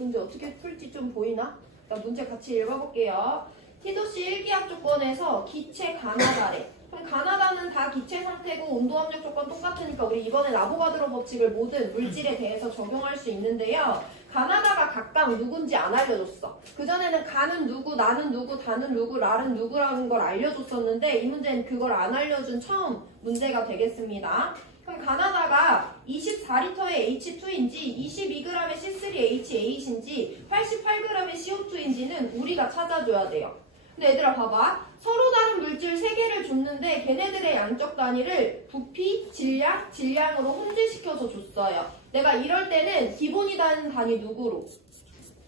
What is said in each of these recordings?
문제 어떻게 풀지 좀 보이나? 일단 문제 같이 읽어볼게요. 티도시 일기압 조건에서 기체 가나다래. 그럼 가나다는 다 기체 상태고 온도 압력 조건 똑같으니까 우리 이번엔 아보가드로 법칙을 모든 물질에 대해서 적용할 수 있는데요. 가나다가 각각 누군지 안 알려줬어. 그전에는 가는 누구, 나는 누구, 다는 누구, 라는 누구라는 걸 알려줬었는데 이 문제는 그걸 안 알려준 처음 문제가 되겠습니다. 그럼 가나다가 24리터의 H2인지 22g의 C3H8인지 88g의 CO2인지는 우리가 찾아줘야 돼요. 근데 얘들아 봐봐. 서로 다른 물질 3개를 줬는데 걔네들의 양적 단위를 부피, 질량, 질량으로 혼재시켜서 줬어요. 내가 이럴 때는 기본이 되는 단위 누구로?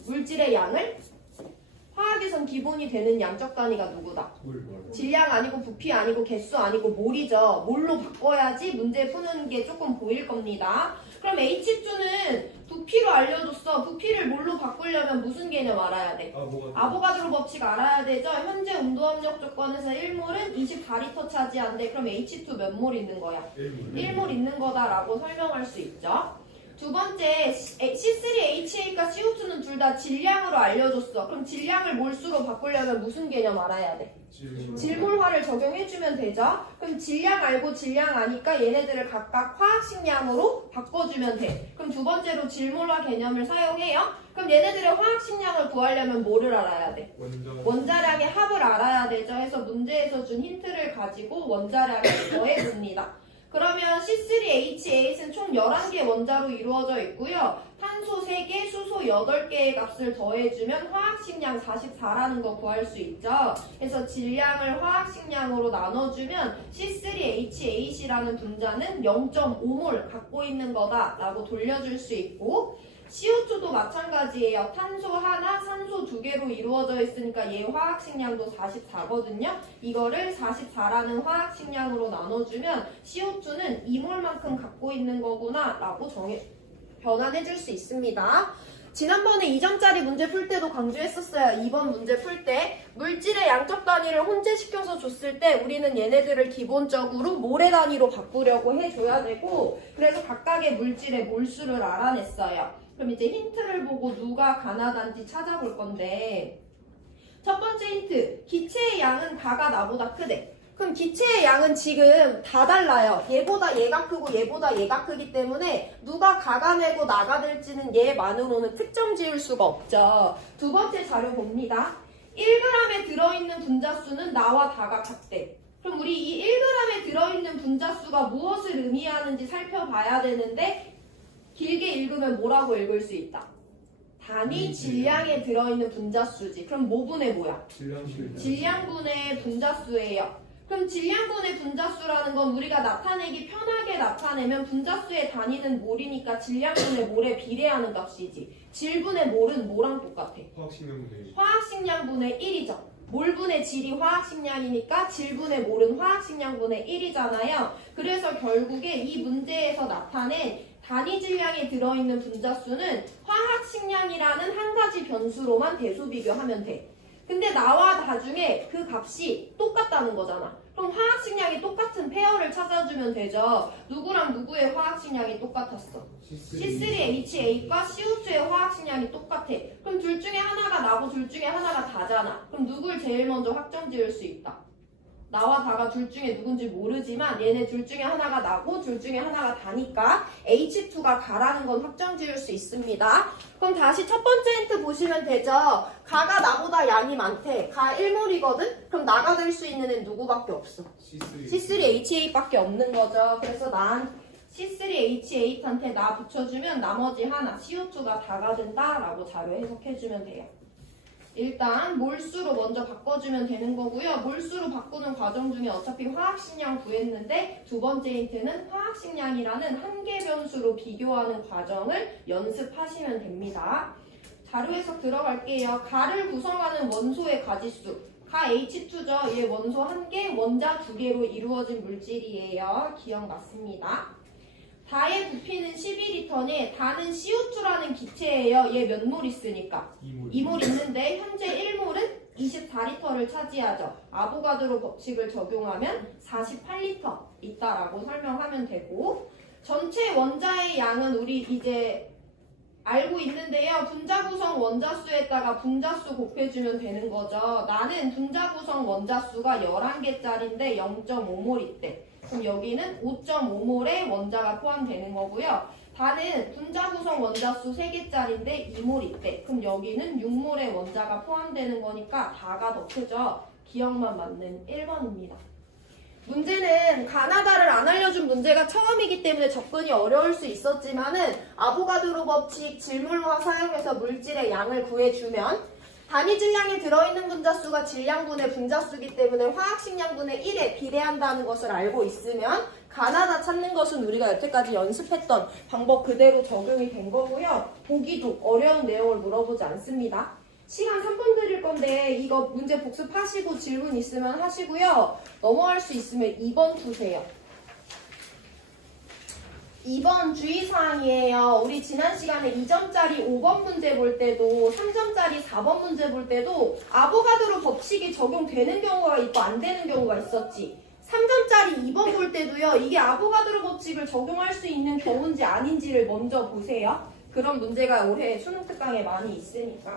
물질의 양을? 화학에선 기본이 되는 양적 단위가 누구다? 질량 아니고 부피 아니고 개수 아니고 몰이죠. 몰로 바꿔야지 문제 푸는 게 조금 보일 겁니다. 그럼 H2는 부피로 알려줬어. 부피를 뭘로 바꾸려면 무슨 개념 알아야 돼? 아보가드로 법칙 알아야 되죠. 현재 온도 압력 조건에서 1몰은 24리터 차지한대. 그럼 H2 몇 몰 있는 거야? 1몰 있는 거다라고 설명할 수 있죠. 두 번째, C3H8과 CO2는 둘 다 질량으로 알려줬어. 그럼 질량을 몰수로 바꾸려면 무슨 개념 알아야 돼? 질몰화를 적용해주면 되죠. 그럼 질량 알고 질량 아니까 얘네들을 각각 화학식량으로 바꿔주면 돼. 그럼 두 번째로 질몰화 개념을 사용해요. 그럼 얘네들의 화학식량을 구하려면 뭐를 알아야 돼? 원자량의 합을 알아야 되죠. 해서 문제에서 준 힌트를 가지고 원자량을 더해줍니다. 그러면 C3H8은 총 11개 원자로 이루어져 있고요. 탄소 3개, 수소 8개의 값을 더해주면 화학식량 44라는 거 구할 수 있죠. 그래서 질량을 화학식량으로 나눠주면 C3H8이라는 분자는 0.5몰 갖고 있는 거다라고 돌려줄 수 있고 CO2도 마찬가지예요. 탄소 하나, 산소 2개로 이루어져 있으니까 얘 화학식량도 44거든요. 이거를 44라는 화학식량으로 나눠주면 CO2는 2몰만큼 갖고 있는 거구나 라고 변환해줄 수 있습니다. 지난번에 2점짜리 문제 풀 때도 강조했었어요. 2번 문제 풀 때 물질의 양적 단위를 혼재시켜서 줬을 때 우리는 얘네들을 기본적으로 몰의 단위로 바꾸려고 해줘야 되고 그래서 각각의 물질의 몰수를 알아냈어요. 그럼 이제 힌트를 보고 누가 가나다인지 찾아볼 건데 첫 번째 힌트, 기체의 양은 가가 나보다 크대. 그럼 기체의 양은 지금 다 달라요. 얘보다 얘가 크고 얘보다 얘가 크기 때문에 누가 가가 되고 나가 될지는 얘만으로는 특정 지을 수가 없죠. 두 번째 자료 봅니다. 1g에 들어있는 분자수는 나와 다가 같대. 그럼 우리 이 1g에 들어있는 분자수가 무엇을 의미하는지 살펴봐야 되는데 길게 읽으면 뭐라고 읽을 수 있다? 단위 질량에 들어있는 분자수지. 그럼 뭐분의 뭐야? 질량분의 분자수예요. 그럼 질량분의 분자수라는 건 우리가 나타내기 편하게 나타내면 분자수의 단위는 몰이니까 질량분의 몰에 비례하는 값이지. 질분의 몰은 뭐랑 똑같아? 화학식량분의 1이죠. 몰분의 질이 화학식량이니까 질분의 몰은 화학식량분의 1이잖아요. 그래서 결국에 이 문제에서 나타낸 단위 질량에 들어있는 분자수는 화학식량이라는 한 가지 변수로만 대수 비교하면 돼. 근데 나와 다 중에 그 값이 똑같다는 거잖아. 그럼 화학식량이 똑같은 페어를 찾아주면 되죠. 누구랑 누구의 화학식량이 똑같았어? C3H8과 CO2의 화학식량이 똑같아. 그럼 둘 중에 하나가 나고 둘 중에 하나가 다잖아. 그럼 누굴 제일 먼저 확정 지을 수 있다? 나와 다가 둘 중에 누군지 모르지만 얘네 둘 중에 하나가 나고 둘 중에 하나가 다니까 H2가 가라는 건 확정 지을 수 있습니다. 그럼 다시 첫 번째 힌트 보시면 되죠. 가가 나보다 양이 많대. 가 1몰이거든? 그럼 나가 될 수 있는 애는 누구밖에 없어? C3H8밖에 없는 거죠. 그래서 난 C3H8한테 나 붙여주면 나머지 하나 CO2가 다가 된다라고 자료 해석해주면 돼요. 일단 몰수로 먼저 바꿔주면 되는 거고요. 몰수로 바꾸는 과정 중에 어차피 화학식량 구했는데 두 번째 힌트는 화학식량이라는 한계 변수로 비교하는 과정을 연습하시면 됩니다. 자료 해석 들어갈게요. 가를 구성하는 원소의 가지수. 가 H2죠. 얘 원소 1개, 원자 2개로 이루어진 물질이에요. 기억 맞습니다. 다의 부피는 12리터니 다는 CO2라는 기체예요. 얘 몇 몰 있으니까? 2몰 있는데 현재 1몰은 24리터를 차지하죠. 아보가드로 법칙을 적용하면 48리터 있다라고 설명하면 되고 전체 원자의 양은 우리 이제 알고 있는데요. 분자 구성 원자수에다가 분자수 곱해주면 되는 거죠. 나는 분자 구성 원자수가 11개짜리인데 0.5몰 있대. 그럼 여기는 5.5몰의 원자가 포함되는 거고요. 다는 분자 구성 원자수 3개짜리인데 2몰 있대. 그럼 여기는 6몰의 원자가 포함되는 거니까 다가 더 크죠. 기억만 맞는 1번입니다. 문제는 가나다를 안 알려준 문제가 처음이기 때문에 접근이 어려울 수 있었지만은 아보가드로 법칙 질문화 사용해서 물질의 양을 구해주면 단위 질량에 들어있는 분자수가 질량분의 분자수기 때문에 화학식량분의 1에 비례한다는 것을 알고 있으면 가나다 찾는 것은 우리가 여태까지 연습했던 방법 그대로 적용이 된 거고요. 보기도 어려운 내용을 물어보지 않습니다. 시간 3분 드릴 건데 이거 문제 복습하시고 질문 있으면 하시고요. 넘어갈 수 있으면 2번 푸세요. 2번 주의사항이에요. 우리 지난 시간에 2점짜리 5번 문제 볼 때도 3점짜리 4번 문제 볼 때도 아보가드로 법칙이 적용되는 경우가 있고 안 되는 경우가 있었지. 3점짜리 2번 볼 때도요. 이게 아보가드로 법칙을 적용할 수 있는 경우인지 아닌지를 먼저 보세요. 그런 문제가 올해 수능 특강에 많이 있으니까.